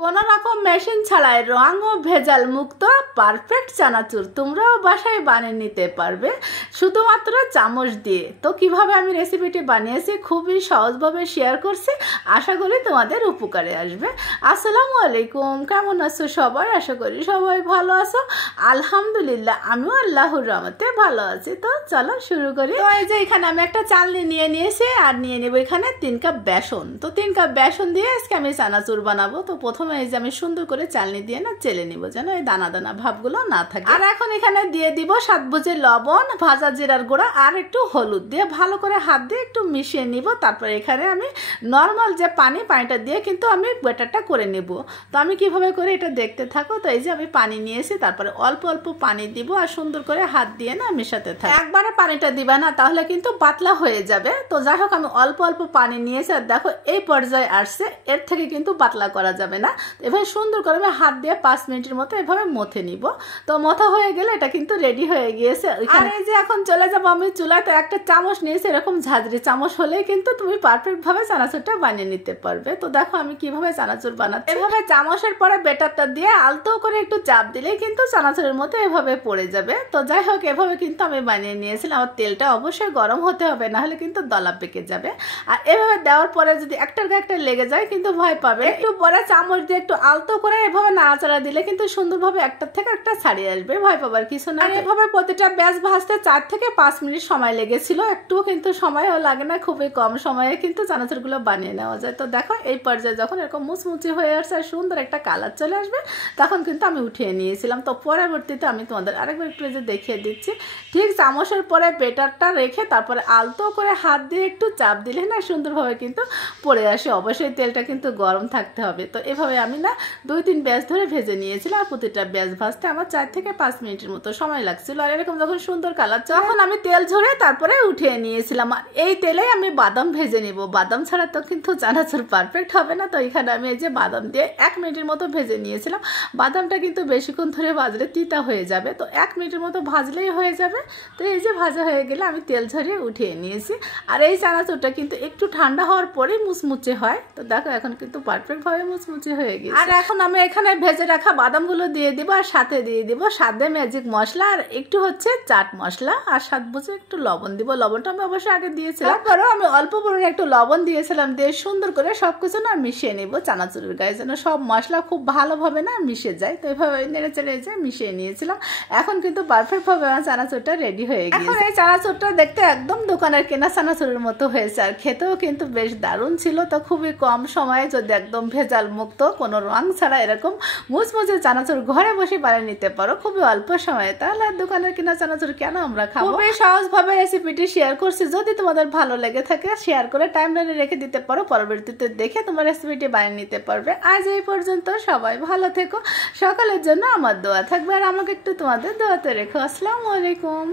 কোনো রকম মেশিন ছাড়াই রং ও ভেজাল মুক্ত পারফেক্ট চানাচুর তোমরাও বাসায় বানিয়ে নিতে পারবে শুধুমাত্র চামচ দিয়ে। তো কিভাবে আমি রেসিপিটি বানিয়েছি খুবই সহজভাবে শেয়ার করছি, আশা করি তোমাদের উপকারে আসবে। আসসালামু আলাইকুম, কেমন আছো সবাই? আশা করি সবাই ভালো আছো। আলহামদুলিল্লাহ আমিও আল্লাহর রহমতে ভালো আছি। তো চলো শুরু করি। তো এই যে এখানে আমি একটা চালনি নিয়ে নিয়েছি আর নিয়ে নেব এখানে 3 কাপ বেসন। তো 3 কাপ বেসন দিয়ে আজকে আমি চানাচুর বানাবো। তো প্রথমে এই যে আমি সুন্দর করে চালনি দিয়ে না চেলে নিব যেন এই দানা দানা ভাবগুলো না থাকে। আর এখন এখানে দিয়ে দিব 7 বুঝে লবণ, ভাজা জিরার গুঁড়া আর একটু হলুদ দিয়ে ভালো করে হাত দিয়ে একটু মিশিয়ে নিব। তারপর এখানে আমি নর্মাল যে পানিটা দিয়ে কিন্তু আমি ব্যাটারটা করে নিব। তো আমি কিভাবে করে এটা দেখতে থাকো। তো এই যে আমি পানি নিয়েছি, তারপরে অল্প অল্প পানি দিব আর সুন্দর করে হাত দিয়ে না মেশাতে থাকো। একবারে পানিটা দিবা না, তাহলে কিন্তু পাতলা হয়ে যাবে। তো যাই হোক আমি অল্প অল্প পানি নিয়েছি আর দেখো এই পর্যায়ে আসছে, এর থেকে কিন্তু পাতলা করা যাবে না। এভাবে সুন্দর করে আমি হাত দিয়ে 5 মিনিটের মতো এভাবে মথে নিব। তো মথা হয়ে গেলে এটা কিন্তু রেডি হয়ে গিয়েছে। আর এই যে এখন চলে যাবো আমি চুলায়। তো একটা চামচ নিয়েছি, এরকম ঝাঁঝরি চামচ হলেই কিন্তু তুমি পারফেক্ট ভাবে চানাচুরটা বানিয়ে নিতে পারবে। তো দেখো আমি কিভাবে চানাচুর বানাচ্ছি। এভাবে চামচের পরে বেটারটা দিয়ে আলতো করে একটু চাপ দিলেই কিন্তু চানাচুরের মতো এভাবে পড়ে যাবে। তো যাই হোক এভাবে কিন্তু আমি বানিয়ে নিয়েছিলাম। আমার তেলটা অবশ্যই গরম হতে হবে, না হলে কিন্তু দলা পেকে যাবে। আর এভাবে দেওয়ার পরে যদি একটার গায়ে একটা লেগে যায় কিন্তু ভয় পাবে। একটু পরে চামচ দিয়ে একটু আলতো করে এভাবে নাড়াচাড়া দিলে কিন্তু সুন্দরভাবে একটার থেকে একটা ছাড়িয়ে আসবে, ভয় পাবার কিছু না। এভাবে প্রতিটা ব্যাচ ভাজতে 4 থেকে 5 মিনিট সময় লেগেছিল, একটুও কিন্তু সময়ও লাগে না, খুবই কম সময়ে কিন্তু চানাচুরগুলো বানিয়ে নেওয়া যায়। তো দেখো এই পর্যায়ে যখন এরকম মুচমুচি হয়ে আসছে আর সুন্দর একটা কালার চলে আসবে তখন কিন্তু আমি উঠিয়ে নিয়েছিলাম। তো পরবর্তীতে আমি তোমাদের আরেকবার একটু যে দেখিয়ে দিচ্ছি, ঠিক চামচের পরে বেটারটা রেখে তারপরে আলতো করে হাত দিয়ে একটু চাপ দিলে না সুন্দরভাবে কিন্তু পড়ে আসে। অবশ্যই তেলটা কিন্তু গরম থাকতে হবে। তো এভাবে আমি না 2-3 ব্যাচ ধরে ভেজে নিয়েছিলাম। আর প্রতিটা ব্যাচ ভাজতে আমার 4 থেকে 5 মিনিটের মতো সময় লাগছিল। আর এরকম যখন সুন্দর কালার যখন আমি তেল ঝরে তারপরে উঠিয়ে নিয়েছিলাম। আর এই তেলে আমি বাদাম ভেজে নিব, বাদাম ছাড়া তো কিন্তু চানাচুর পারফেক্ট হবে না। তো এখানে আমি এই যে বাদাম দিয়ে 1 মিনিটের মতো ভেজে নিয়েছিলাম। বাদামটা কিন্তু বেশিক্ষণ ধরে ভাজলে তিতা হয়ে যাবে, তো 1 মিনিটের মতো ভাজলেই হয়ে যাবে। তো এই যে ভাজা হয়ে গেলে আমি তেল ঝরিয়ে উঠিয়ে নিয়েছি। আর এই চানাচুরটা কিন্তু একটু ঠান্ডা হওয়ার পরেই মুচমুচে হয়। তো দেখো এখন কিন্তু পারফেক্ট ভাবে মুচমুচে হয়ে গেছে। আর এখন আমি এখানে ভেজে রাখা বাদামগুলো দিয়ে দিব আর সাথে দিয়ে দিব স্বাদে ম্যাজিক মশলা আর একটু হচ্ছে চাট মশলা আর 7 বুঝে একটু লবণ দিব। লবণটা আমি অবশ্যই আগে দিয়েছিলাম, তারপরেও আমি অল্প পরিমাণে একটু লবণ দিয়েছিলাম। দিয়ে সুন্দর করে সবকিছু না মিশিয়ে নিব চানাচুরের গায়ে, যেন সব মশলা খুব ভালোভাবে না মিশে যায়। তো এইভাবে নেড়ে চেড়ে মিশিয়ে নিয়েছিলাম। এখন কিন্তু পারফেক্ট ভাবে আমার চানাচুরটা রেডি হয়ে গেছে। এখন এই চানাচুরটা দেখতে একদম দোকানের কেনা চানাচুরের মতো হয়েছে আর খেতেও কিন্তু বেশ দারুণ ছিল। তো খুবই কম সময়ে যদি একদম ভেজাল মুক্ত কোনো রং ছাড়া এরকম মুচমুচে চানাচুর ঘরে বসে বানিয়ে নিতে পারো খুবই অল্প সময়ে, তাহলে আর দোকানের কেনা চানাচুর কেন আমরা খাবো। খুবই সহজভাবে রেসিপিটি শেয়ার করছি। যদি তোমাদের ভালো লেগে থাকে শেয়ার করে টাইমলাইনে রেখে দিতে পারো, পরবর্তীতে দেখে তোমার রেসিপিটি বানিয়ে নিতে পারবে। আজ এই পর্যন্ত, সবাই ভালো থেকো। সকালের জন্য আমার দোয়া থাকবে আর আমাকে একটু তোমাদের দোয়াতে রেখো। আসসালামু আলাইকুম।